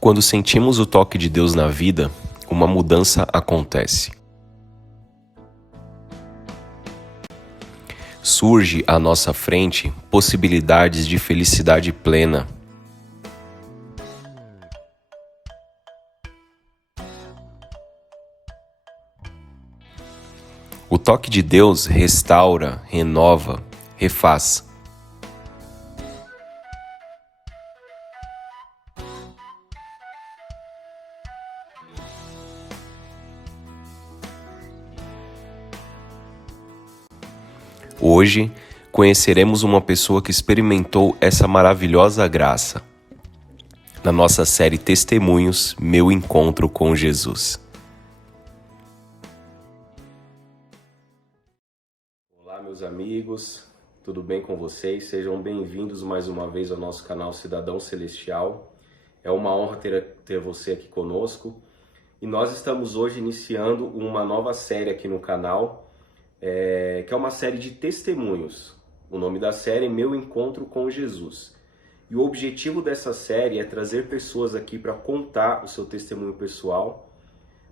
Quando sentimos o toque de Deus na vida, uma mudança acontece. Surge à nossa frente possibilidades de felicidade plena. O toque de Deus restaura, renova, refaz. Hoje, conheceremos uma pessoa que experimentou essa maravilhosa graça. Na nossa série Testemunhos, Meu Encontro com Jesus. Olá, meus amigos, tudo bem com vocês? Sejam bem-vindos mais uma vez ao nosso canal Cidadão Celestial. É uma honra ter você aqui conosco. E nós estamos hoje iniciando uma nova série aqui no canal, que é uma série de testemunhos. O nome da série é Meu Encontro com Jesus. E o objetivo dessa série é trazer pessoas aqui para contar o seu testemunho pessoal,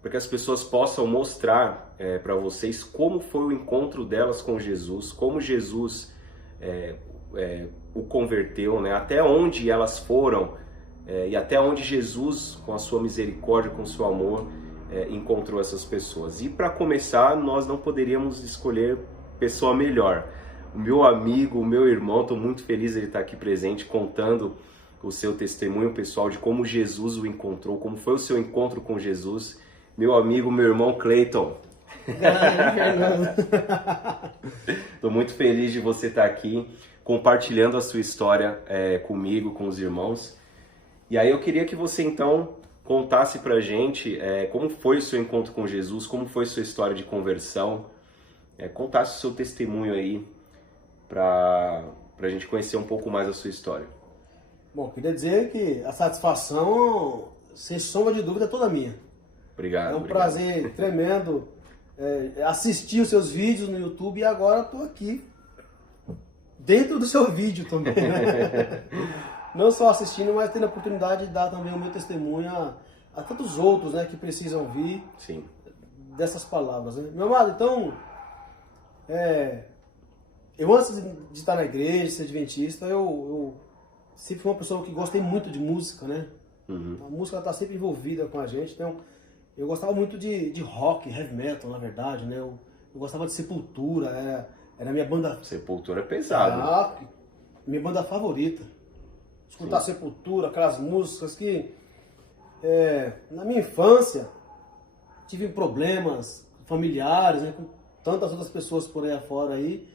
para que as pessoas possam mostrar para vocês como foi o encontro delas com Jesus, como Jesus o converteu, né? Até onde elas foram e até onde Jesus, com a sua misericórdia, com o seu amor, encontrou essas pessoas. E para começar, nós não poderíamos escolher pessoa melhor. O meu amigo, o meu irmão, estou muito feliz de ele estar aqui presente, contando o seu testemunho pessoal de como Jesus o encontrou, como foi o seu encontro com Jesus. Meu amigo, meu irmão Cleiton. Estou muito feliz de você estar aqui, compartilhando a sua história comigo, com os irmãos. E aí eu queria que você então contasse pra gente como foi o seu encontro com Jesus, como foi sua história de conversão, contasse o seu testemunho aí pra gente conhecer um pouco mais a sua história. Bom, queria dizer que a satisfação, sem sombra de dúvida, é toda minha. Obrigado. É um prazer tremendo assistir os seus vídeos no YouTube e agora estou aqui dentro do seu vídeo também, né? Não só assistindo, mas tendo a oportunidade de dar também o meu testemunho a tantos outros, né, que precisam ouvir. Sim. Dessas palavras, né? Meu amado, então, eu antes de estar na igreja, ser adventista, eu sempre fui uma pessoa que gostei muito de música, né? Uhum. A música está sempre envolvida com a gente, então eu gostava muito de rock, heavy metal, na verdade, né? Eu gostava de Sepultura, era a minha banda... Sepultura é pesado. Minha banda favorita. Escutar Sim. Sepultura, aquelas músicas que, na minha infância, tive problemas familiares, né, com tantas outras pessoas por aí afora aí.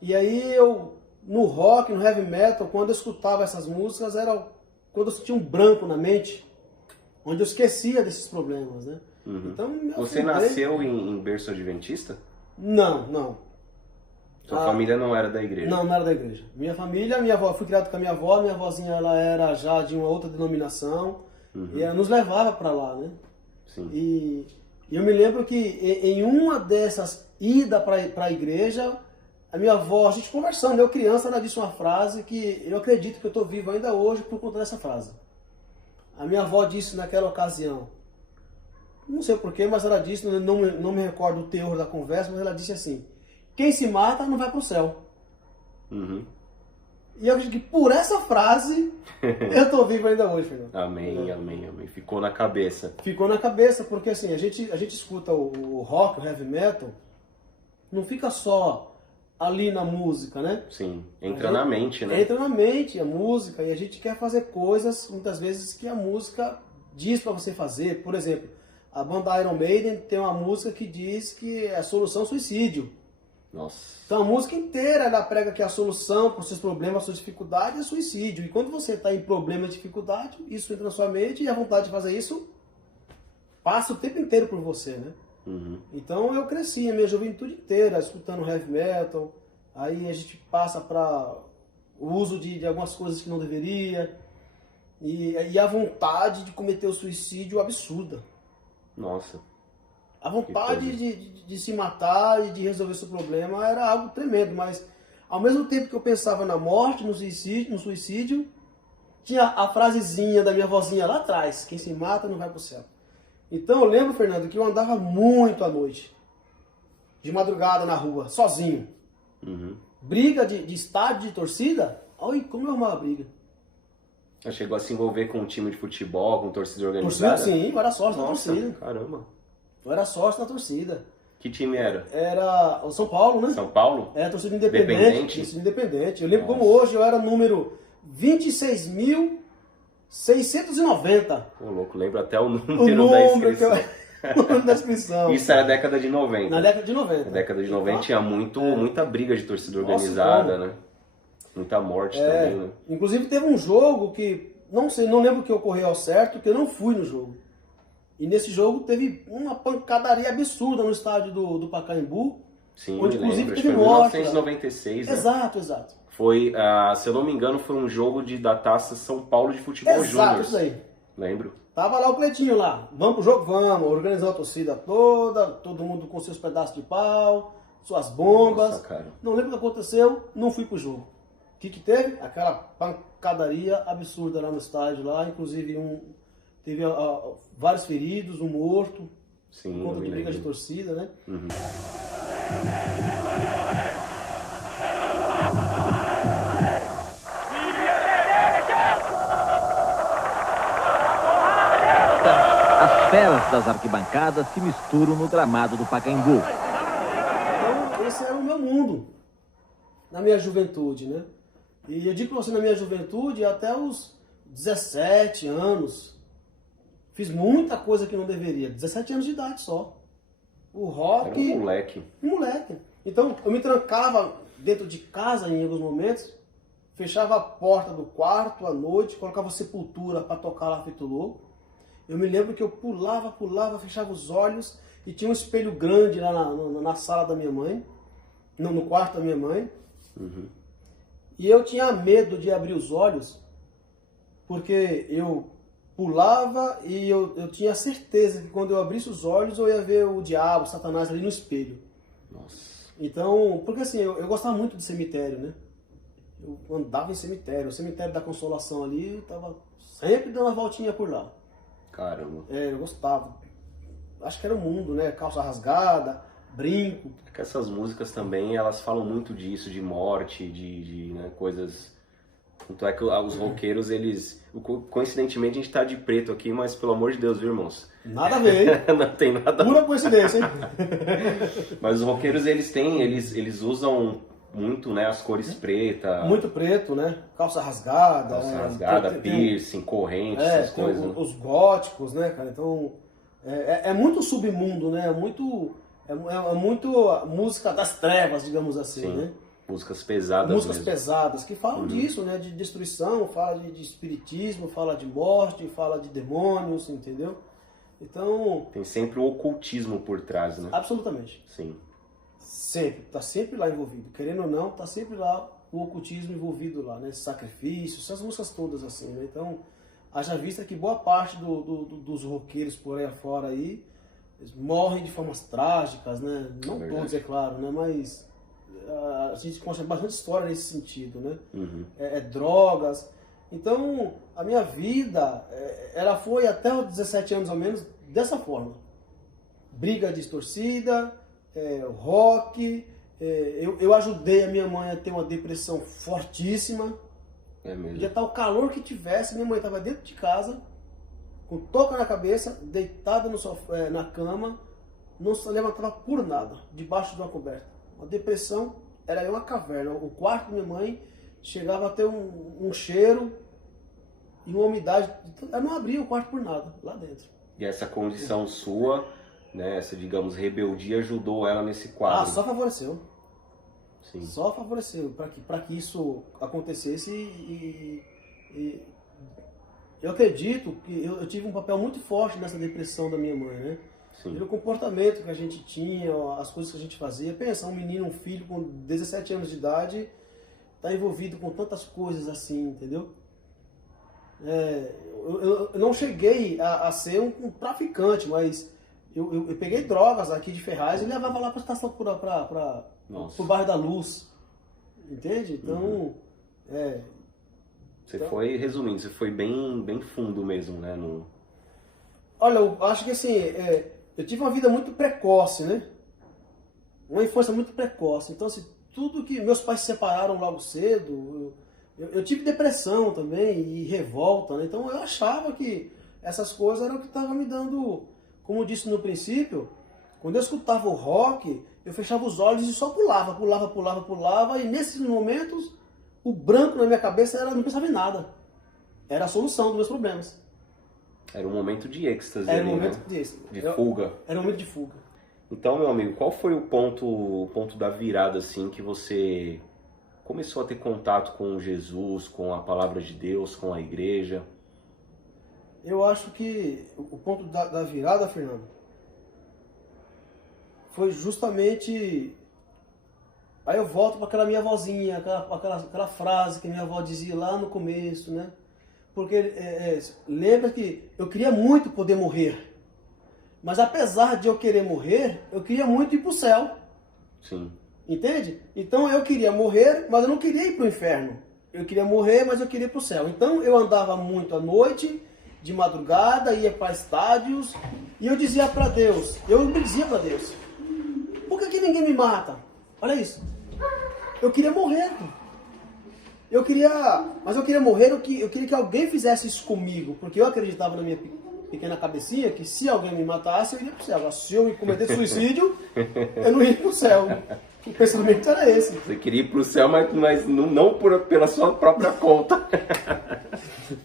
E aí eu, no rock, no heavy metal, quando eu escutava essas músicas, era quando eu sentia um branco na mente, onde eu esquecia desses problemas, né? Uhum. Então, Você nasceu em berço adventista? Não. Sua família não era da igreja? Não era da igreja. Minha família, minha avó, fui criado com a minha avózinha, ela era já de uma outra denominação, e ela nos levava para lá, né? Sim. E eu me lembro que em uma dessas idas para a igreja, a minha avó, a gente conversando, eu criança, ela disse uma frase que eu acredito que eu estou vivo ainda hoje por conta dessa frase. A minha avó disse naquela ocasião, não sei porquê, mas ela disse, não me recordo o teor da conversa, mas ela disse assim: quem se mata não vai para o céu. Uhum. E eu acredito que por essa frase eu estou vivo ainda hoje, Fernando. Amém. Ficou na cabeça. Ficou na cabeça, porque assim, a gente escuta o rock, o heavy metal, não fica só ali na música, né? Sim, entra na mente, né? Entra na mente a música, e a gente quer fazer coisas, muitas vezes, que a música diz para você fazer. Por exemplo, a banda Iron Maiden tem uma música que diz que a solução é suicídio. Nossa. Então a música inteira ela prega que a solução para os seus problemas, suas dificuldades é suicídio. E quando você está em problema e dificuldade, isso entra na sua mente e a vontade de fazer isso passa o tempo inteiro por você, né? Uhum. Então eu cresci a minha juventude inteira escutando heavy metal, aí a gente passa para o uso de algumas coisas que não deveria, e a vontade de cometer o suicídio absurda. Nossa. A vontade de se matar e de resolver seu problema era algo tremendo, mas ao mesmo tempo que eu pensava na morte, no suicídio, tinha a frasezinha da minha vozinha lá atrás, quem se mata não vai pro céu. Então eu lembro, Fernando, que eu andava muito à noite, de madrugada na rua, sozinho. Briga de estádio, de torcida, olha como eu arrumava briga. Você chegou a se envolver com um time de futebol, com torcida organizada? Sim, eu era sócio da torcida. Caramba. Eu era sócio da torcida. Que time era? Era o São Paulo, né? São Paulo? É, torcida independente. Torcida independente. Eu lembro como hoje eu era número 26.690. Pô, louco, lembro até o número da inscrição. O número da inscrição. Isso era década de 90. Na década de 90. Na década de 90 tinha muita briga de torcida organizada, né? Muita morte também, né? Inclusive teve um jogo que, não lembro o que ocorreu ao certo, que eu não fui no jogo. E nesse jogo teve uma pancadaria absurda no estádio do Pacaembu. Sim, onde inclusive teve foi em morte. 1996, né? Exato. Foi, se eu não me engano, foi um jogo da Taça São Paulo de Futebol Júnior. Exato, isso aí. Lembro. Tava lá o Cleitinho lá. Vamos pro jogo? Vamos. Organizou a torcida toda, todo mundo com seus pedaços de pau, suas bombas. Nossa, cara. Não lembro o que aconteceu, não fui pro jogo. O que teve? Aquela pancadaria absurda lá no estádio, lá, inclusive teve vários feridos, um morto, Sim, por conta de briga de torcida, né? As feras das arquibancadas se misturam no gramado do Pacaembu. Então, esse era o meu mundo, na minha juventude, né? E eu digo pra você, na minha juventude, até os 17 anos, fiz muita coisa que não deveria. 17 anos de idade só. O rock... Era um moleque. Um moleque. Então, eu me trancava dentro de casa em alguns momentos, fechava a porta do quarto à noite, colocava Sepultura para tocar lá feito louco. Eu me lembro que eu pulava, fechava os olhos e tinha um espelho grande lá na sala da minha mãe, no quarto da minha mãe. E eu tinha medo de abrir os olhos, porque eu pulava e eu tinha certeza que quando eu abrisse os olhos eu ia ver o diabo, Satanás ali no espelho. Nossa. Então, porque assim, eu gostava muito de cemitério, né? Eu andava em cemitério, o cemitério da Consolação ali, eu tava sempre dando uma voltinha por lá. Caramba. Eu gostava. Acho que era o mundo, né? Calça rasgada, brinco. É que essas músicas também, elas falam muito disso, de morte, né, coisas... Tanto é que os roqueiros, eles... Coincidentemente, a gente tá de preto aqui, mas pelo amor de Deus, viu, irmãos? Nada a ver, hein? Não tem nada a ver. Pura coincidência, hein? Mas os roqueiros, eles usam muito, né, as cores preta. Muito preto, né? Calça rasgada. Calça rasgada, piercing, corrente, essas coisas. Né? Os góticos, né, cara? Então, é muito submundo, né? É muito música das trevas, digamos assim, Sim. né? Músicas pesadas Músicas mesmo. pesadas, que falam disso, né? De destruição, fala de espiritismo, fala de morte, fala de demônios, entendeu? Então... Tem sempre o ocultismo por trás, né? Absolutamente. Sim. Sempre. Tá sempre lá envolvido. Querendo ou não, tá sempre lá o ocultismo envolvido lá, né? Esse sacrifício, essas músicas todas assim, né? Então, haja vista que boa parte dos roqueiros por aí afora aí, eles morrem de formas trágicas, né? Não todos, é claro, né? Mas... a gente conta bastante história nesse sentido, né? Drogas. Então, a minha vida, ela foi até os 17 anos ao menos dessa forma. Briga distorcida, rock. Eu ajudei a minha mãe a ter uma depressão fortíssima. É mesmo. Podia estar o calor que tivesse, minha mãe estava dentro de casa, com touca na cabeça, deitada no sofá, na cama, não se levantava por nada, debaixo de uma coberta. A depressão era uma caverna. O quarto da minha mãe chegava a ter um cheiro e uma umidade. Ela não abria o quarto por nada, lá dentro. E essa condição sua, né, essa, digamos, rebeldia ajudou ela nesse quadro. Só favoreceu. Sim. Só favoreceu para que isso acontecesse e eu acredito que eu tive um papel muito forte nessa depressão da minha mãe, né? Sim. Pelo comportamento que a gente tinha, as coisas que a gente fazia. Pensa, um menino, um filho com 17 anos de idade, tá envolvido com tantas coisas assim, entendeu? Eu não cheguei a ser um traficante, mas eu peguei drogas aqui de Ferraz e levava lá para a estação, para o bairro da Luz, entende? Então, Você foi, resumindo, você foi bem fundo mesmo, né? Olha, eu acho que assim, eu tive uma vida muito precoce, né? Uma infância muito precoce. Então, assim, tudo que... Meus pais se separaram logo cedo, eu tive depressão também e revolta, né? Então, eu achava que essas coisas eram o que estavam me dando... Como eu disse no princípio, quando eu escutava o rock, eu fechava os olhos e só pulava. E nesses momentos, o branco na minha cabeça era, não pensava em nada. Era a solução dos meus problemas. Era um momento de êxtase Era ali, um momento né? de Fuga. Era um momento de fuga. Então, meu amigo, qual foi o ponto da virada, assim, que você começou a ter contato com Jesus, com a palavra de Deus, com a igreja? Eu acho que o ponto da virada, Fernando, foi justamente... Aí eu volto para aquela minha vozinha, aquela frase que minha avó dizia lá no começo, né? Porque lembra que eu queria muito poder morrer. Mas apesar de eu querer morrer, eu queria muito ir para o céu. Sim. Entende? Então eu queria morrer, mas eu não queria ir para o inferno. Eu queria morrer, mas eu queria ir para o céu. Então eu andava muito à noite, de madrugada, ia para estádios, e eu dizia para Deus, por que ninguém me mata? Olha isso. Eu queria morrer. Mas eu queria morrer, eu queria que alguém fizesse isso comigo, porque eu acreditava na minha pequena cabecinha que se alguém me matasse, eu iria pro céu. Agora, se eu cometesse suicídio, eu não ia pro céu. O pensamento era esse. Você queria ir pro céu, mas não pela sua própria conta.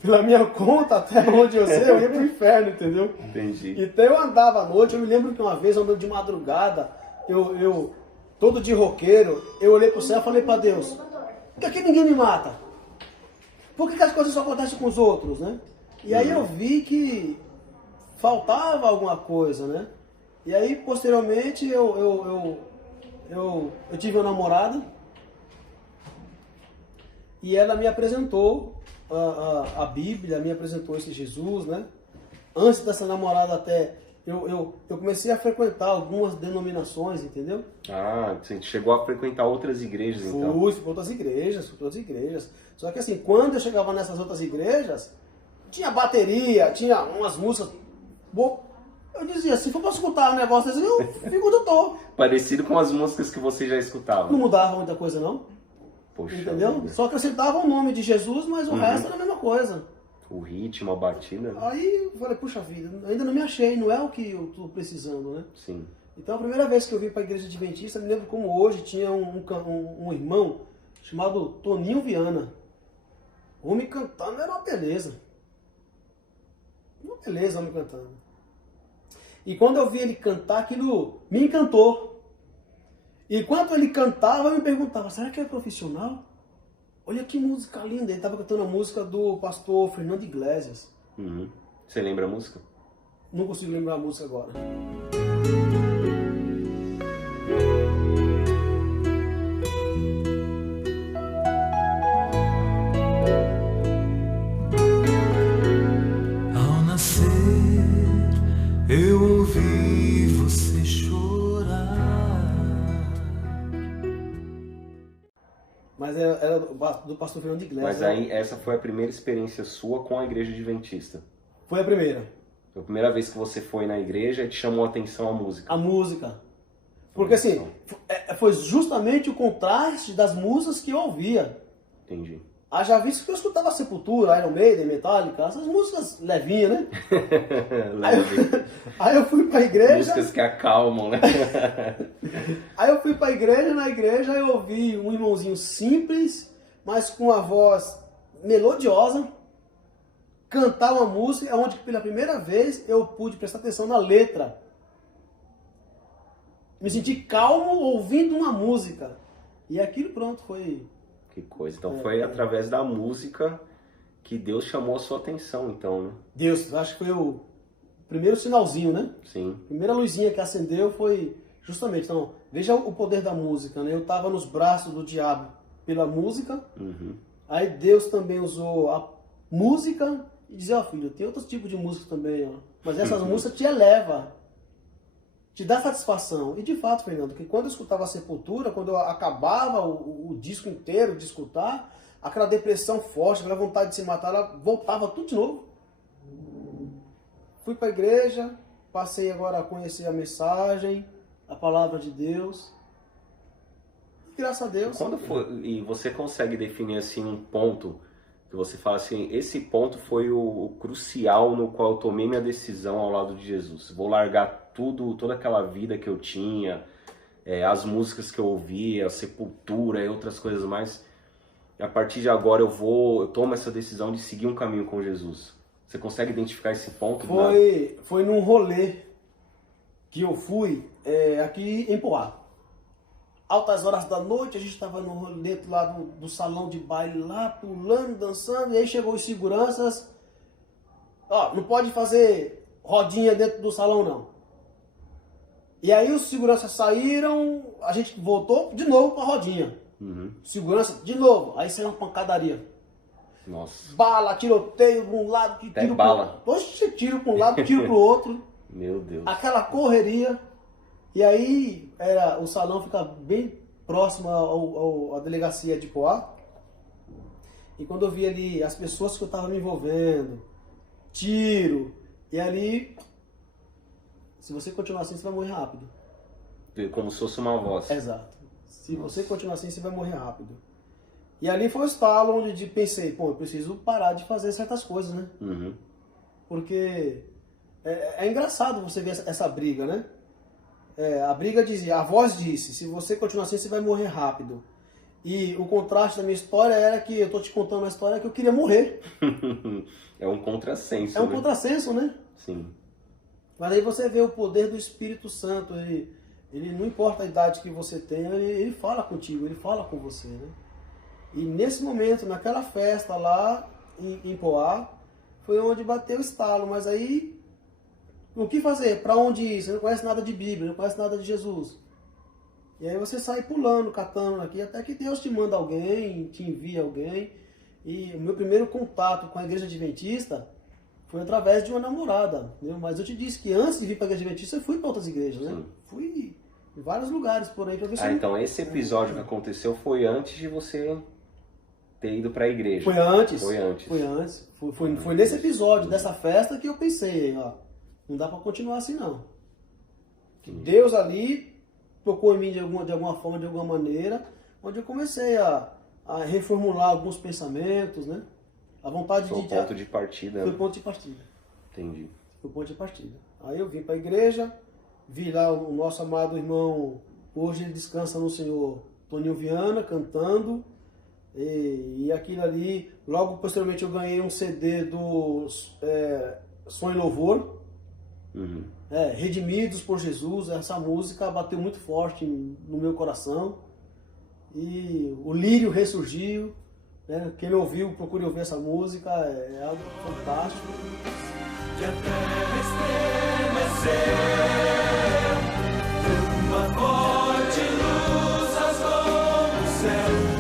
Pela minha conta, até onde eu sei, eu ia pro inferno, entendeu? Entendi. Então eu andava à noite, eu me lembro que uma vez, andando de madrugada, eu todo de roqueiro, eu olhei pro céu e falei para Deus, por que ninguém me mata? Por que as coisas só acontecem com os outros, né? E aí eu vi que faltava alguma coisa, né? E aí, posteriormente, eu tive uma namorada e ela me apresentou a Bíblia, me apresentou esse Jesus, né? Antes dessa namorada até, eu comecei a frequentar algumas denominações, entendeu? Ah, você chegou a frequentar outras igrejas, então? Fui para outras igrejas. Só que assim, quando eu chegava nessas outras igrejas, tinha bateria, tinha umas músicas... Eu dizia, se for para escutar um negócio desse, eu fico onde eu tô. Parecido com as músicas que você já escutava. Não mudava muita coisa, não. Poxa, entendeu? vida. Só acrescentava o nome de Jesus, mas o resto era a mesma coisa. O ritmo, a batida. Né? Aí eu falei, puxa vida, ainda não me achei, não é o que eu tô precisando, né? Sim. Então a primeira vez que eu vim para a igreja adventista, me lembro como hoje tinha um irmão chamado Toninho Viana. O homem cantando era uma beleza. Uma beleza, o homem cantando. E quando eu vi ele cantar, aquilo me encantou. E enquanto ele cantava, eu me perguntava, será que é profissional? Olha que música linda. Ele estava cantando a música do pastor Fernando Iglesias. Uhum. Você lembra a música? Não consigo lembrar a música agora. Ao nascer, eu ouvi você chorar. Mas era do pastor Fernando Iglesias. Mas aí essa foi a primeira experiência sua com a igreja adventista. Foi a primeira. Foi a primeira vez que você foi na igreja e te chamou a atenção a música. A música. Porque assim, foi justamente o contraste das músicas que eu ouvia. Entendi. Já visto que eu escutava Sepultura, Iron Maiden, Metallica, essas músicas levinhas, né? Aí eu fui pra igreja... Músicas que acalmam, né? Aí eu fui pra igreja, na igreja eu ouvi um irmãozinho simples, mas com a voz melodiosa, cantar uma música onde pela primeira vez eu pude prestar atenção na letra. Me senti calmo ouvindo uma música. E aquilo pronto, foi... Que coisa. Então foi através da música que Deus chamou a sua atenção, então, né? Deus, acho que foi o primeiro sinalzinho, né? Sim. A primeira luzinha que acendeu foi justamente, então, veja o poder da música, né? Eu estava nos braços do diabo pela música, aí Deus também usou a música e dizia, ó filho, tem outros tipos de música também, ó. Mas essas músicas te elevam, te dá satisfação. E de fato, Fernando, que quando eu escutava a Sepultura, quando eu acabava o disco inteiro de escutar, aquela depressão forte, aquela vontade de se matar, ela voltava tudo de novo. Fui para a igreja, passei agora a conhecer a mensagem, a palavra de Deus. Graças a Deus. Quando foi, e você consegue definir assim um ponto que você fala assim, esse ponto foi o crucial no qual eu tomei minha decisão ao lado de Jesus. Vou largar tudo, toda aquela vida que eu tinha, as músicas que eu ouvia, a Sepultura e outras coisas mais. A partir de agora eu tomo essa decisão de seguir um caminho com Jesus. Você consegue identificar esse ponto? Foi num rolê que eu fui aqui em Poá. Altas horas da noite, a gente estava no rolê lá do salão de baile, lá pulando, dançando, e aí chegou os seguranças. Ó, não pode fazer rodinha dentro do salão não. E aí os seguranças saíram, a gente voltou de novo pra rodinha. Segurança, de novo, aí saiu uma pancadaria. Nossa. Bala, tiroteio de um lado, tiro bala. Oxe, tiro para um lado, tiro pro outro. Meu Deus. Aquela correria. E aí o salão fica bem próximo à delegacia de Poá. E quando eu vi ali as pessoas que eu estava me envolvendo, tiro, e ali, se você continuar assim, você vai morrer rápido. Como se fosse uma voz. Exato. Se você continuar assim, você vai morrer rápido. E ali foi o estalo onde pensei, pô, eu preciso parar de fazer certas coisas, né? Porque é engraçado você ver essa briga, né? A briga dizia, a voz disse, se você continuar assim, você vai morrer rápido. E o contraste da minha história era que eu tô te contando uma história que eu queria morrer. É um contrassenso, É um contrassenso, né? Sim. Mas aí você vê o poder do Espírito Santo, ele não importa a idade que você tenha, ele fala contigo, ele fala com você, né? E nesse momento, naquela festa lá em Poá, foi onde bateu o estalo. Mas aí, o que fazer? Para onde ir? Você não conhece nada de Bíblia, não conhece nada de Jesus. E aí você sai pulando, catando aqui, até que Deus te manda alguém, te envia alguém. E o meu primeiro contato com a igreja adventista foi através de uma namorada. Entendeu? Mas eu te disse que antes de vir para a igreja adventista, eu fui para outras igrejas, né? Sim. Fui em vários lugares por aí para ver se então esse episódio que aconteceu foi antes de você ter ido para a igreja. Foi antes. Foi antes. Foi antes. Foi nesse episódio dessa festa que eu pensei, ó, não dá para continuar assim não. Deus ali tocou em mim de alguma forma, de alguma maneira, onde eu comecei a reformular alguns pensamentos, né? A vontade foi de... Foi o ponto de partida. Foi o ponto de partida. Entendi. Foi o ponto de partida. Aí eu vim para a igreja, vi lá o nosso amado irmão, hoje ele descansa no Senhor, Toninho Viana, cantando. E aquilo ali, logo posteriormente eu ganhei um CD do Som e Louvor, Redimidos por Jesus. Essa música bateu muito forte no meu coração. E o lírio ressurgiu, né? Quem me ouviu, procure ouvir essa música, é algo fantástico. Que a terra estremeceu, uma forte luz rasgou o céu.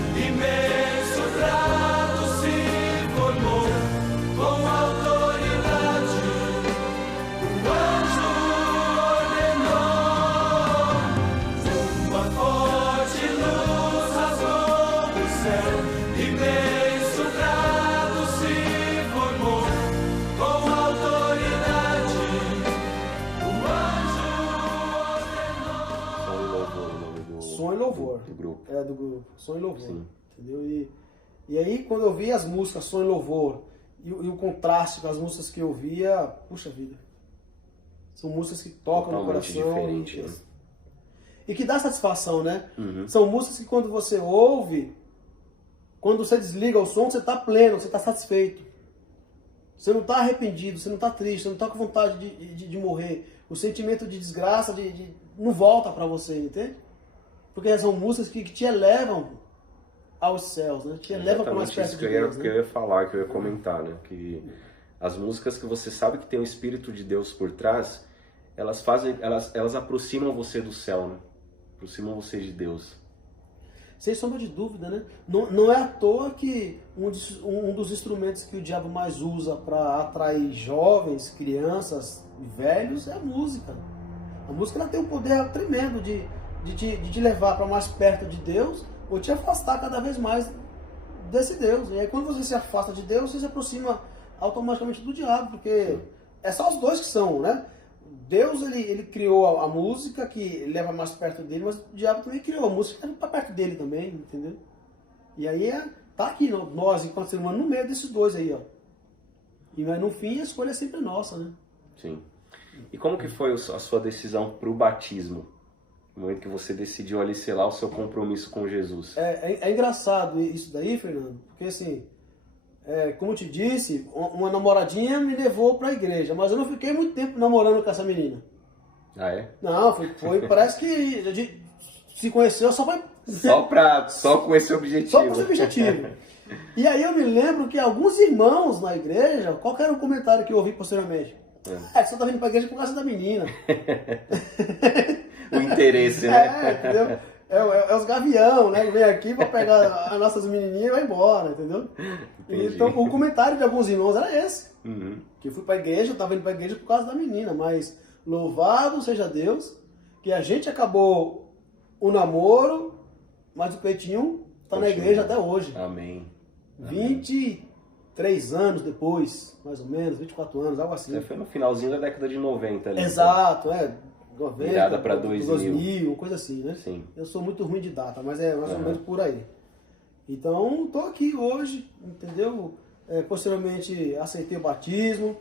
Do grupo. Do grupo. Som e Louvor. Sim. Entendeu? E aí, quando eu vi as músicas Som e Louvor e o contraste com as músicas que eu via, puxa vida. São músicas que tocam no coração. Diferente, né? E que dá satisfação, né? São músicas que quando você ouve, quando você desliga o som, você está pleno, você está satisfeito. Você não está arrependido, você não está triste, você não está com vontade de morrer. O sentimento de desgraça não volta para você, entende? Porque são músicas que te elevam aos céus, né? Te elevam para mais perto de Deus. Que eu ia falar, que eu ia comentar, né? Que as músicas que você sabe que tem o Espírito de Deus por trás, elas aproximam você do céu, né? Aproximam você de Deus. Sem sombra de dúvida, né? Não é à toa que um dos instrumentos que o diabo mais usa para atrair jovens, crianças e velhos é a música. A música ela tem um poder tremendo de te levar para mais perto de Deus ou te afastar cada vez mais desse Deus. E aí quando você se afasta de Deus, você se aproxima automaticamente do diabo, porque é só os dois que são, né? Deus, ele criou a música que leva mais perto dele, mas o diabo também criou a música que leva para perto dele também, entendeu? E aí tá aqui nós, enquanto ser humano, no meio desses dois aí, ó. E no fim a escolha é sempre nossa, né? Sim. E como que foi a sua decisão para o batismo? No momento que você decidiu ali selar o seu compromisso com Jesus. É engraçado isso daí, Fernando, porque assim, como eu te disse, uma namoradinha me levou para a igreja, mas eu não fiquei muito tempo namorando com essa menina. Ah, é? Não, parece que a gente se conheceu só com esse objetivo. Só com esse objetivo. E aí eu me lembro que alguns irmãos na igreja, qual que era o comentário que eu ouvi posteriormente? Você tá vindo pra igreja por causa da menina. O interesse, né? Entendeu? É os gavião, né? Vem aqui pra pegar as nossas menininhas e vai embora, entendeu? Entendi. Então o comentário de alguns irmãos era esse. Uhum. Que eu fui pra igreja, eu tava indo pra igreja por causa da menina, mas louvado seja Deus, que a gente acabou o namoro, mas o Cleitinho tá na igreja até hoje. Amém. 23 anos depois, mais ou menos, 24 anos, algo assim. Você foi no finalzinho da década de 90 ali. Exato, 90, Virada pra 2000. uma coisa assim, né? Sim. Eu sou muito ruim de data, mas é mais ou menos por aí. Então, tô aqui hoje, entendeu? Posteriormente, aceitei o batismo,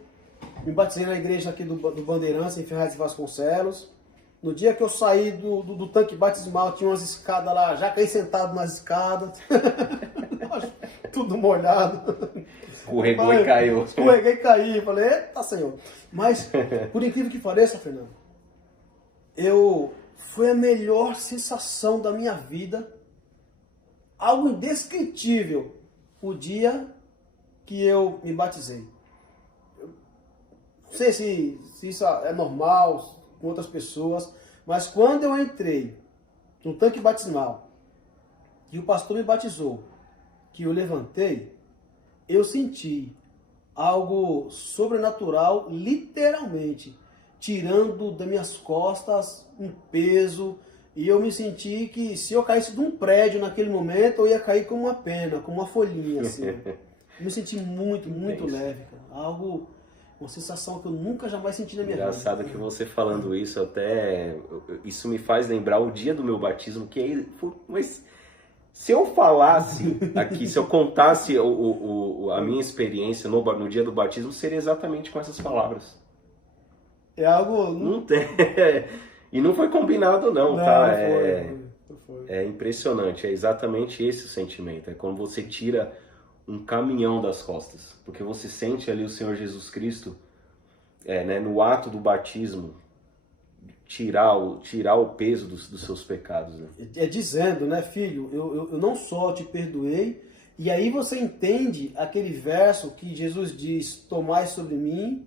me batizei na igreja aqui do Bandeirantes, em Ferraz de Vasconcelos. No dia que eu saí do tanque batismal, tinha umas escadas lá, já caí sentado nas escadas. Tudo molhado. Escorregou e caiu. Escorreguei e caí. Falei, eita, Senhor. Mas, por incrível que pareça, Fernando, foi a melhor sensação da minha vida, algo indescritível, o dia que eu me batizei. Não sei se isso é normal com outras pessoas, mas quando eu entrei no tanque batismal e o pastor me batizou, que eu levantei, eu senti algo sobrenatural, literalmente, tirando das minhas costas um peso, e eu me senti que se eu caísse de um prédio naquele momento, eu ia cair como uma pena, como uma folhinha, assim. Eu me senti muito, muito leve, cara. Uma sensação que eu nunca jamais senti na minha vida. Engraçado que você falando isso, isso me faz lembrar o dia do meu batismo, mas se eu falasse aqui, se eu contasse a minha experiência no dia do batismo, seria exatamente com essas palavras. É algo... Não tem. E não foi combinado não, tá? Foi. É impressionante, é exatamente esse o sentimento. É quando você tira um caminhão das costas, porque você sente ali o Senhor Jesus Cristo, né, no ato do batismo, tirar o peso dos seus pecados. Né? Dizendo, né, filho, eu não só te perdoei, e aí você entende aquele verso que Jesus diz, tomai sobre mim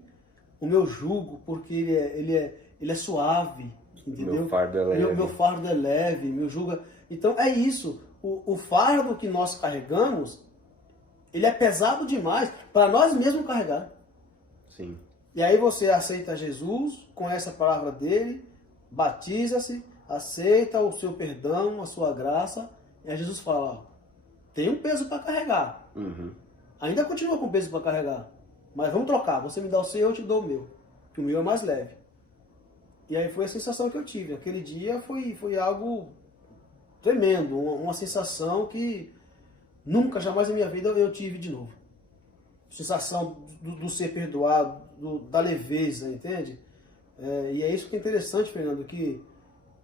o meu jugo, porque ele é suave, entendeu? Meu fardo é leve. Meu fardo é leve, meu jugo... Então é isso, o fardo que nós carregamos, ele é pesado demais para nós mesmos carregar. Sim. E aí você aceita Jesus, conhece a palavra dele, batiza-se, aceita o seu perdão, a sua graça, e aí Jesus fala, ó, tem um peso para carregar. Uhum. Ainda continua com peso para carregar, mas vamos trocar, você me dá o seu, eu te dou o meu, que o meu é mais leve. E aí foi a sensação que eu tive. Aquele dia foi algo tremendo, uma sensação que nunca, jamais na minha vida eu tive de novo. Sensação do ser perdoado, da leveza, entende? E é isso que é interessante, Fernando, que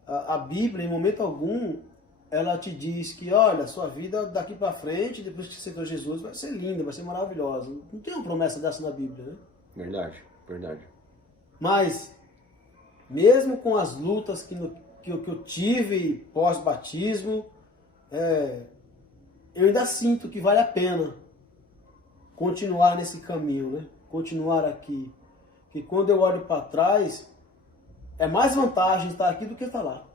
a Bíblia, em momento algum, ela te diz que, olha, sua vida daqui para frente, depois que você aceitou Jesus, vai ser linda, vai ser maravilhosa. Não tem uma promessa dessa na Bíblia, né? Verdade. Mas, mesmo com as lutas que eu tive pós-batismo, eu ainda sinto que vale a pena continuar nesse caminho, né? Continuar aqui. Que quando eu olho para trás, é mais vantagem estar aqui do que estar lá.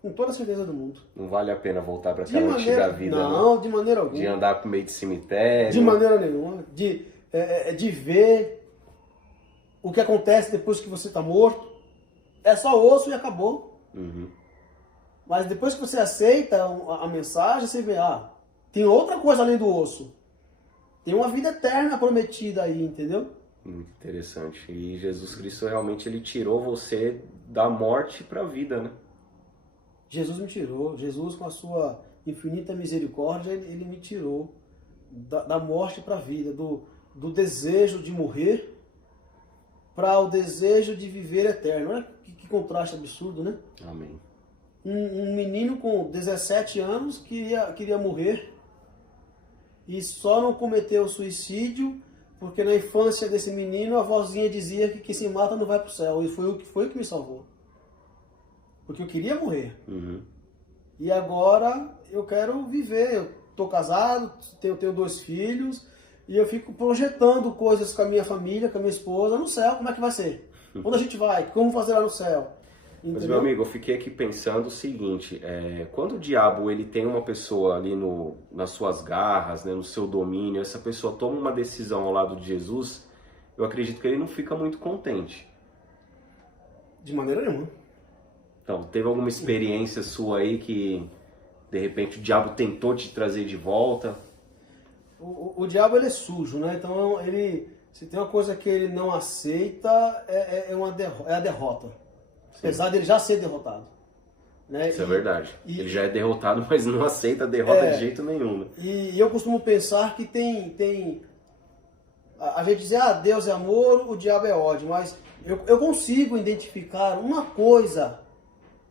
Com toda a certeza do mundo. Não vale a pena voltar para aquela antiga vida. Não, de maneira alguma. De andar por meio de cemitério. De maneira nenhuma. De ver o que acontece depois que você está morto. É só osso e acabou. Uhum. Mas depois que você aceita a mensagem, você vê, tem outra coisa além do osso. Tem uma vida eterna prometida aí, entendeu? Muito interessante. E Jesus Cristo realmente ele tirou você da morte para a vida, né? Jesus me tirou. Jesus, com a sua infinita misericórdia, ele me tirou da morte para a vida, do desejo de morrer para o desejo de viver eterno. Olha que contraste absurdo, né? Amém. Um menino com 17 anos queria morrer e só não cometeu suicídio porque na infância desse menino a vozinha dizia que quem se mata não vai para o céu. E foi o que me salvou. Porque eu queria morrer. Uhum. E agora eu quero viver. Eu estou casado, tenho 2 filhos e eu fico projetando coisas com a minha família, com a minha esposa no céu. Como é que vai ser? Onde a gente vai? Como fazer lá no céu? Entendeu? Mas, meu amigo, eu fiquei aqui pensando o seguinte, quando o diabo ele tem uma pessoa ali nas suas garras, né, no seu domínio, essa pessoa toma uma decisão ao lado de Jesus, eu acredito que ele não fica muito contente. De maneira nenhuma. Então, teve alguma experiência sua aí que, de repente, o diabo tentou te trazer de volta? O diabo, ele é sujo, né? Então, se tem uma coisa que ele não aceita, é a derrota. Apesar dele já ser derrotado. Né? Isso é verdade. Ele já é derrotado, mas não aceita a derrota de jeito nenhum. Né? E eu costumo pensar que tem... A gente diz, Deus é amor, o diabo é ódio. Mas eu consigo identificar uma coisa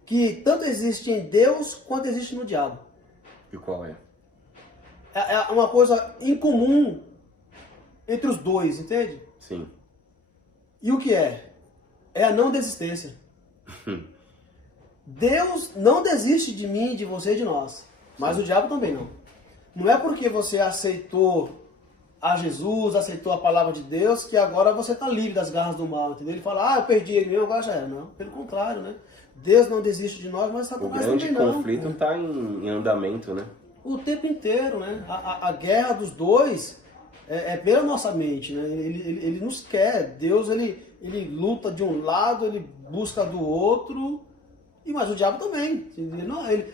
que tanto existe em Deus quanto existe no diabo. E qual é? É uma coisa incomum entre os dois, entende? Sim. E o que é? É a não desistência. Deus não desiste de mim, de você e de nós. Mas o diabo também não. Não é porque você aceitou a Jesus, aceitou a palavra de Deus, que agora você está livre das garras do mal, entendeu? Ele fala, eu perdi ele mesmo, agora já era. Não, pelo contrário, né? Deus não desiste de nós, mas Satanás também não. O grande conflito está em andamento, né? O tempo inteiro, né? A guerra dos dois é pela nossa mente, né? Ele nos quer. Deus, ele luta de um lado, ele busca do outro, mas o diabo também.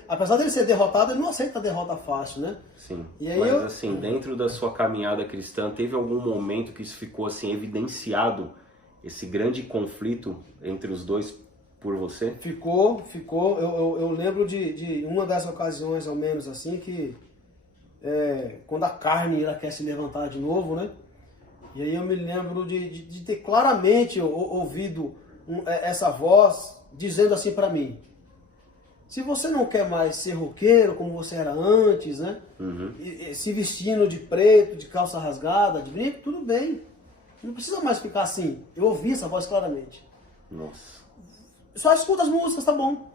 Apesar dele ser derrotado, ele não aceita a derrota fácil, né? Sim. E aí mas assim, dentro da sua caminhada cristã, teve algum momento que isso ficou assim evidenciado, esse grande conflito entre os dois por você? Ficou. Eu lembro de uma das ocasiões, ao menos assim, que quando a carne ela quer se levantar de novo, né? E aí eu me lembro de ter claramente ouvido essa voz dizendo assim para mim: se você não quer mais ser roqueiro como você era antes, né? Uhum. Se vestindo de preto, de calça rasgada, de brinco, tudo bem. Não precisa mais ficar assim. Eu ouvi essa voz claramente. Nossa. Só escuta as músicas, tá bom.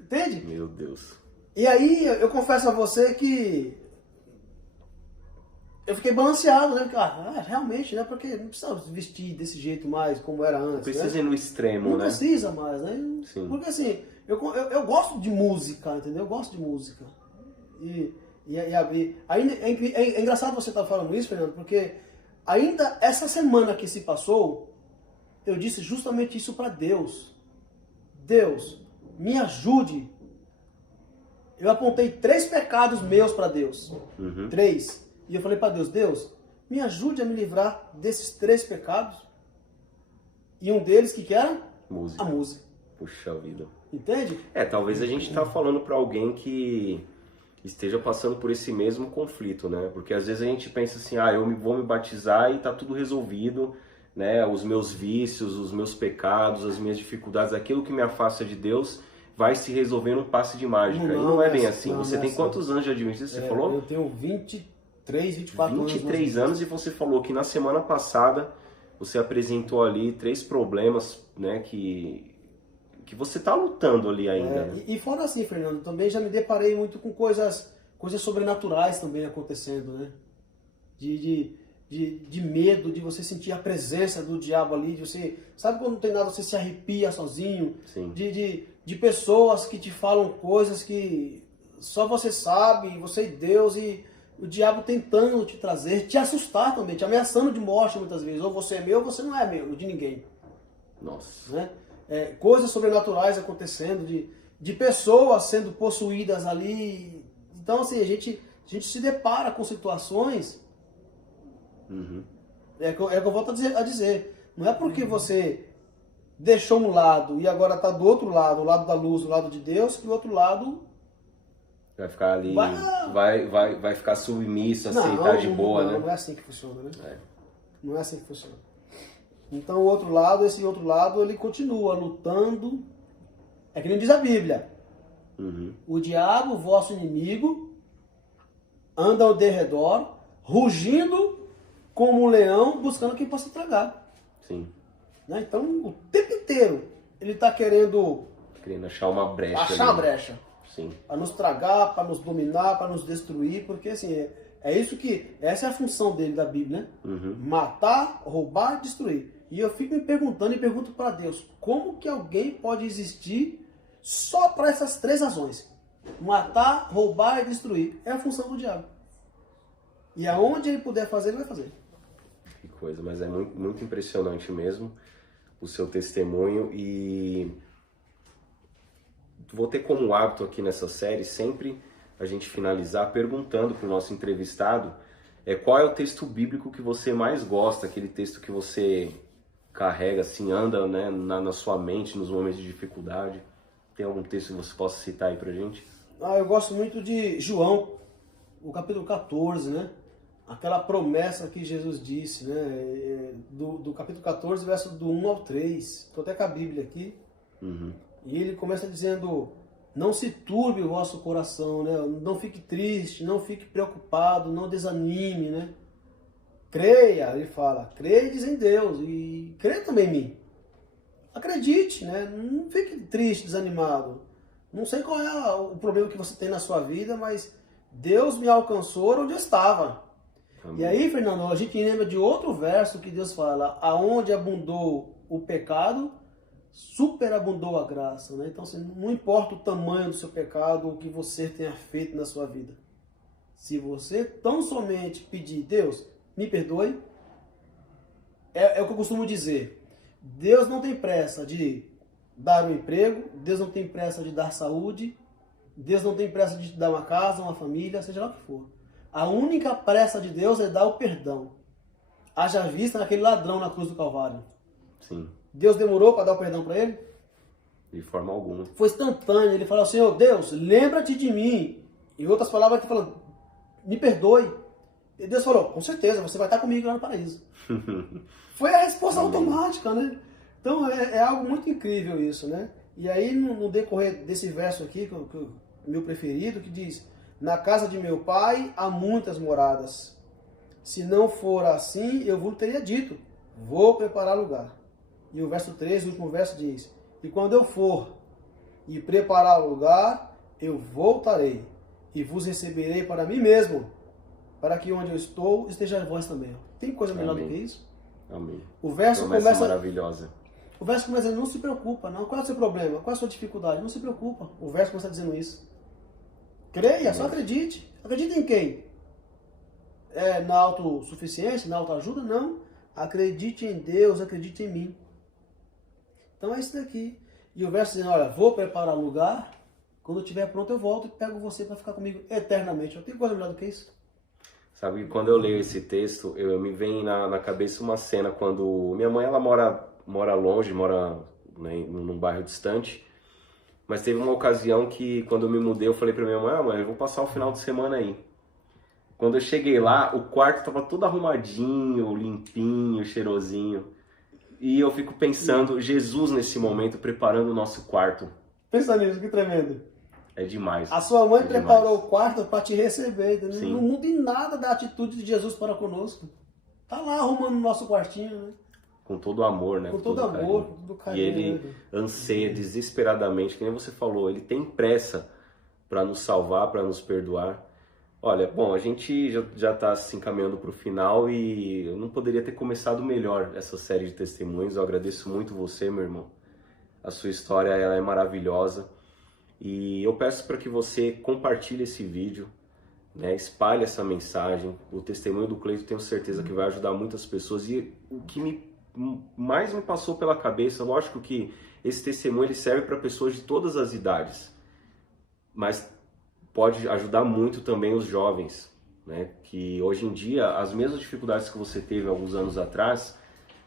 Entende? Meu Deus. E aí, eu confesso a você que eu fiquei balanceado, né? Porque, realmente, né? Porque não precisa vestir desse jeito mais como era antes. Não precisa né? ir no extremo, não né? Não precisa mais, né? Sim. Porque assim, eu gosto de música, entendeu? Eu gosto de música. E ainda é engraçado você estar falando isso, Fernando, porque ainda essa semana que se passou, eu disse justamente isso para Deus. Deus, me ajude. Eu apontei 3 pecados meus para Deus. Uhum. 3. E eu falei para Deus, Deus, me ajude a me livrar desses 3 pecados. E um deles, que era? Música. A música. Puxa vida. Entende? Talvez a gente tá falando para alguém que esteja passando por esse mesmo conflito, né? Porque às vezes a gente pensa assim, vou me batizar e tá tudo resolvido, né? Os meus vícios, os meus pecados, as minhas dificuldades, aquilo que me afasta de Deus vai se resolver num passe de mágica. E não é bem assim. Você tem quantos anos de adventista, você falou? Eu tenho 23, 24 anos. 23 anos e você falou que na semana passada você apresentou ali 3 problemas, né, que você tá lutando ali ainda. Né? E fora assim, Fernando, também já me deparei muito com coisas sobrenaturais também acontecendo, né? De medo, de você sentir a presença do diabo ali, de você... Sabe quando não tem nada, você se arrepia sozinho? Sim. De pessoas que te falam coisas que só você sabe, você e Deus, e o diabo tentando te trazer, te assustar também, te ameaçando de morte muitas vezes. Ou você é meu, ou você não é meu, de ninguém. Nossa. Né? Coisas sobrenaturais acontecendo, de pessoas sendo possuídas ali, Então, assim, a gente se depara com situações... É que eu volto a dizer. Não é porque você deixou um lado e agora está do outro lado, o lado da luz, o lado de Deus, que o outro lado... Vai ficar ali, vai ficar submisso, aceitar de boa, né? Não é assim que funciona, né? Não é assim que funciona. Então o outro lado, esse outro lado, ele continua lutando. É que nem diz a Bíblia. O diabo, vosso inimigo, anda ao derredor, rugindo como um leão, buscando quem possa tragar. Sim. Né? Então o tempo inteiro ele está querendo achar uma brecha. Achar uma brecha. Sim. Para nos tragar, para nos dominar, para nos destruir, porque assim, essa é a função dele da Bíblia, né? Matar, roubar, destruir. E eu fico me perguntando e pergunto para Deus, como que alguém pode existir só para essas 3 razões? Matar, roubar e destruir. É a função do diabo. E aonde ele puder fazer, ele vai fazer. Que coisa, mas é muito, muito impressionante mesmo o seu testemunho e... Vou ter como hábito aqui nessa série sempre a gente finalizar perguntando para o nosso entrevistado qual é o texto bíblico que você mais gosta, aquele texto que você carrega, assim, anda, né, na sua mente nos momentos de dificuldade. Tem algum texto que você possa citar aí pra gente? Eu gosto muito de João, o capítulo 14, né? Aquela promessa que Jesus disse, né? Do capítulo 14, verso do 1 ao 3. Estou até com a Bíblia aqui. E ele começa dizendo, não se turbe o vosso coração, né? Não fique triste, não fique preocupado, não desanime, né? Creia, ele fala, credes em Deus e creia também em mim. Acredite, né? Não fique triste, desanimado. Não sei qual é o problema que você tem na sua vida, mas Deus me alcançou onde eu estava. Amém. E aí, Fernando, a gente lembra de outro verso que Deus fala, aonde abundou o pecado, superabundou a graça, né? Então, assim, não importa o tamanho do seu pecado, o que você tenha feito na sua vida. Se você tão somente pedir, Deus, me perdoe, é o que eu costumo dizer. Deus não tem pressa de dar um emprego, Deus não tem pressa de dar saúde, Deus não tem pressa de te dar uma casa, uma família, seja lá o que for. A única pressa de Deus é dar o perdão. Haja vista naquele ladrão na cruz do Calvário. Sim. Deus demorou para dar o perdão para ele? De forma alguma. Foi instantâneo. Ele falou, Senhor, Deus, lembra-te de mim. Em outras palavras, ele falou, me perdoe. E Deus falou, com certeza, você vai estar comigo lá no paraíso. Foi a resposta automática, né? Então é algo muito incrível isso, né? E aí no decorrer desse verso aqui, que é o meu preferido, que diz, na casa de meu pai há muitas moradas. Se não for assim, eu vos teria dito, vou preparar lugar. E o verso 3, o último verso diz, e quando eu for e preparar o lugar, eu voltarei e vos receberei para mim mesmo, para que onde eu estou, esteja vós também. Tem coisa melhor do que isso? Amém. O verso começa maravilhosa. O verso começa dizendo, não se preocupa, não. Qual é o seu problema? Qual é a sua dificuldade? Não se preocupa. O verso começa dizendo isso. Creia, só acredite. Acredite em quem? Na autossuficiência, na autoajuda? Não. Acredite em Deus, acredite em mim. Então é isso daqui. E o verso dizendo, olha, vou preparar lugar, quando eu estiver pronto eu volto e pego você para ficar comigo eternamente. Não tem coisa melhor do que isso? Sabe, quando eu leio esse texto, me vem na cabeça uma cena quando minha mãe, ela mora longe, mora, né, num bairro distante, mas teve uma ocasião que quando eu me mudei, eu falei pra minha mãe, mãe, eu vou passar o final de semana aí. Quando eu cheguei lá, o quarto tava todo arrumadinho, limpinho, cheirosinho, e eu fico pensando, Jesus nesse momento preparando o nosso quarto. Pensa nisso, que tremendo. É demais. A sua mãe preparou demais. O quarto para te receber. Sim. Não muda em nada da atitude de Jesus para conosco. Tá lá arrumando o nosso quartinho, né? Com todo amor, né? Com todo amor, com todo carinho. E ele anseia desesperadamente, que nem você falou, ele tem pressa para nos salvar, para nos perdoar. Olha, bom, a gente já está se encaminhando para o final e eu não poderia ter começado melhor essa série de testemunhos. Eu agradeço muito você, meu irmão. A sua história ela é maravilhosa. E eu peço para que você compartilhe esse vídeo, né? Espalhe essa mensagem. O testemunho do Cleito tenho certeza que vai ajudar muitas pessoas. E o que mais me passou pela cabeça, lógico que esse testemunho ele serve para pessoas de todas as idades, mas pode ajudar muito também os jovens, né? Que hoje em dia, as mesmas dificuldades que você teve alguns anos atrás,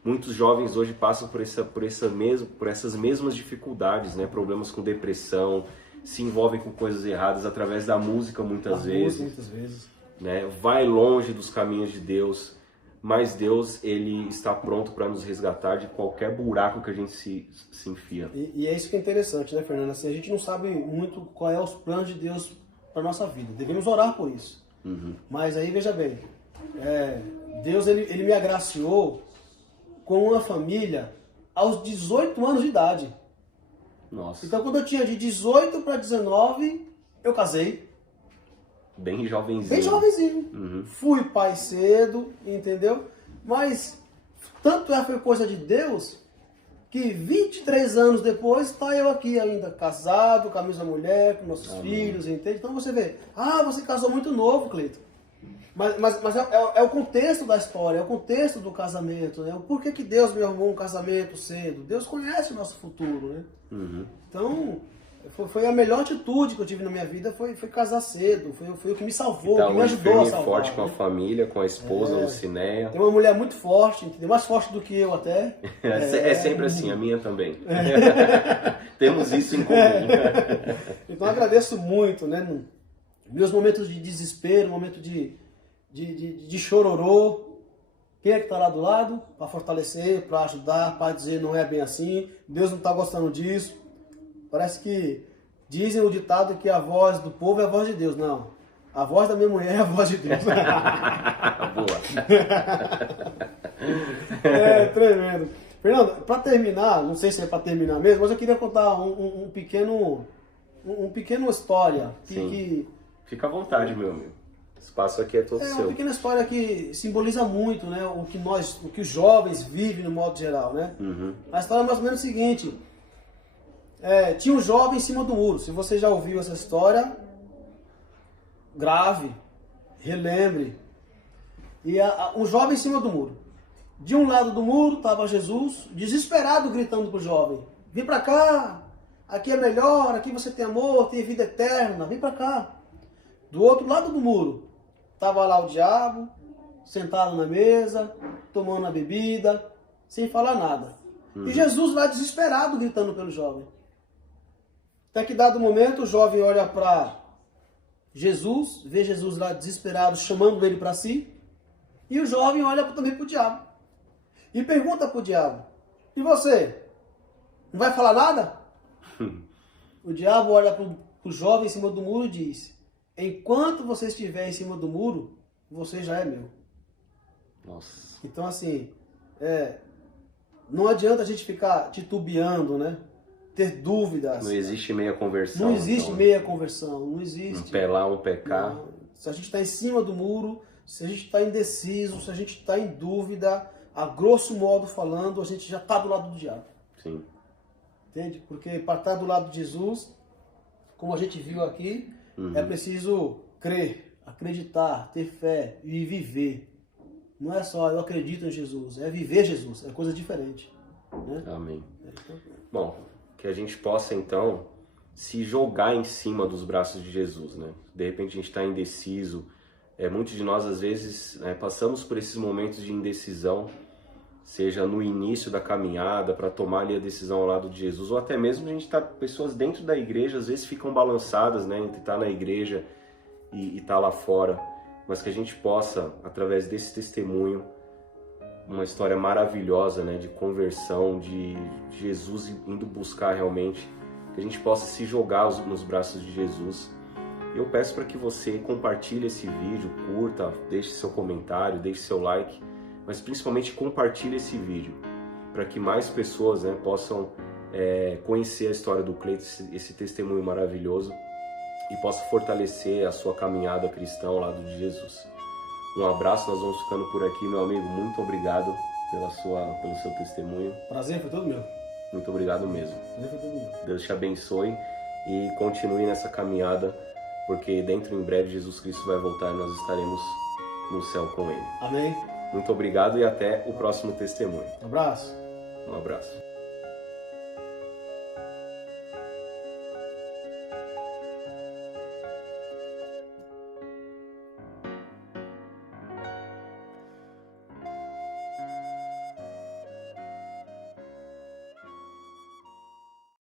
muitos jovens hoje passam por essas mesmas dificuldades, né? Problemas com depressão, se envolvem com coisas erradas através da música muitas vezes, né? Vai longe dos caminhos de Deus, mas Deus, ele está pronto para nos resgatar de qualquer buraco que a gente se enfia. E é isso que é interessante, né, Fernando? Assim, a gente não sabe muito qual é os planos de Deus para nossa vida. Devemos orar por isso. Mas aí, veja bem, Deus ele me agraciou com uma família aos 18 anos de idade. Nossa. Então, quando eu tinha de 18 para 19, eu casei. Bem jovenzinho. Bem jovenzinho. Fui pai cedo, entendeu? Mas tanto foi coisa de Deus que 23 anos depois está eu aqui ainda, casado, com a mesma mulher, com nossos filhos, entende? Então você vê, você casou muito novo, Cleiton. Mas é o contexto da história, é o contexto do casamento, né? O porquê que Deus me arrumou um casamento cedo? Deus conhece o nosso futuro, né? Então, foi a melhor atitude que eu tive na minha vida, foi casar cedo, foi o que me salvou, que me ajudou a salvar. Forte com a família, com a esposa, Lucinéia. Tem uma mulher muito forte, entendeu? Mais forte do que eu até. É sempre assim, a minha também. Temos isso em comum. Então eu agradeço muito, né? Meus momentos de desespero, momento de chororô. Quem é que está lá do lado? Para fortalecer, para ajudar, para dizer não é bem assim, Deus não está gostando disso. Parece que dizem o ditado que a voz do povo é a voz de Deus. Não, a voz da minha mulher é a voz de Deus. Boa. Tremendo. Fernando, para terminar, não sei se é para terminar mesmo, mas eu queria contar um pequeno história. Sim. Fica à vontade, meu amigo. O espaço aqui é todo seu. É uma pequena história que simboliza muito, né, o que os jovens vivem no modo geral, né? A história é mais ou menos o seguinte. Tinha um jovem em cima do muro. Se você já ouviu essa história, grave, relembre. E um jovem em cima do muro. De um lado do muro estava Jesus, desesperado, gritando para o jovem: vem para cá, aqui é melhor, aqui você tem amor, tem vida eterna, vem para cá. Do outro lado do muro estava lá o diabo, sentado na mesa, tomando a bebida, sem falar nada. E Jesus lá desesperado, gritando pelo jovem. Até que dado momento, o jovem olha para Jesus, vê Jesus lá desesperado, chamando ele para si, e o jovem olha também para o diabo. E pergunta para o diabo: e você? Não vai falar nada? O diabo olha para o jovem em cima do muro e diz: enquanto você estiver em cima do muro, você já é meu. Nossa. Então assim, não adianta a gente ficar titubeando, né? Ter dúvidas. Não existe meia conversão. Não existe meia conversão, não existe. Um pé lá, um pé cá. Não. Se a gente está em cima do muro, se a gente está indeciso, se a gente está em dúvida, a grosso modo falando, a gente já está do lado do diabo. Sim. Entende? Porque para estar do lado de Jesus, como a gente viu aqui, é preciso crer, acreditar, ter fé e viver. Não é só eu acredito em Jesus, é viver Jesus, é coisa diferente. Né? Amém. Bom, que a gente possa então se jogar em cima dos braços de Jesus, né? De repente a gente está indeciso. Muitos de nós às vezes passamos por esses momentos de indecisão, seja no início da caminhada para tomar ali a decisão ao lado de Jesus, ou até mesmo a gente pessoas dentro da igreja às vezes ficam balançadas, né, entre estar na igreja e estar lá fora, mas que a gente possa, através desse testemunho, uma história maravilhosa, né, de conversão, de Jesus indo buscar realmente, que a gente possa se jogar nos braços de Jesus. Eu peço para que você compartilhe esse vídeo, curta, deixe seu comentário, deixe seu like, mas principalmente compartilhe esse vídeo, para que mais pessoas, né, possam conhecer a história do Cleiton, esse testemunho maravilhoso, e possa fortalecer a sua caminhada cristã ao lado de Jesus. Um abraço, nós vamos ficando por aqui, meu amigo. Muito obrigado pelo seu testemunho. Prazer foi todo meu. Muito obrigado mesmo. Prazer foi todo meu. Deus te abençoe e continue nessa caminhada, porque dentro em breve Jesus Cristo vai voltar e nós estaremos no céu com Ele. Amém. Muito obrigado e até o próximo testemunho. Um abraço. Um abraço.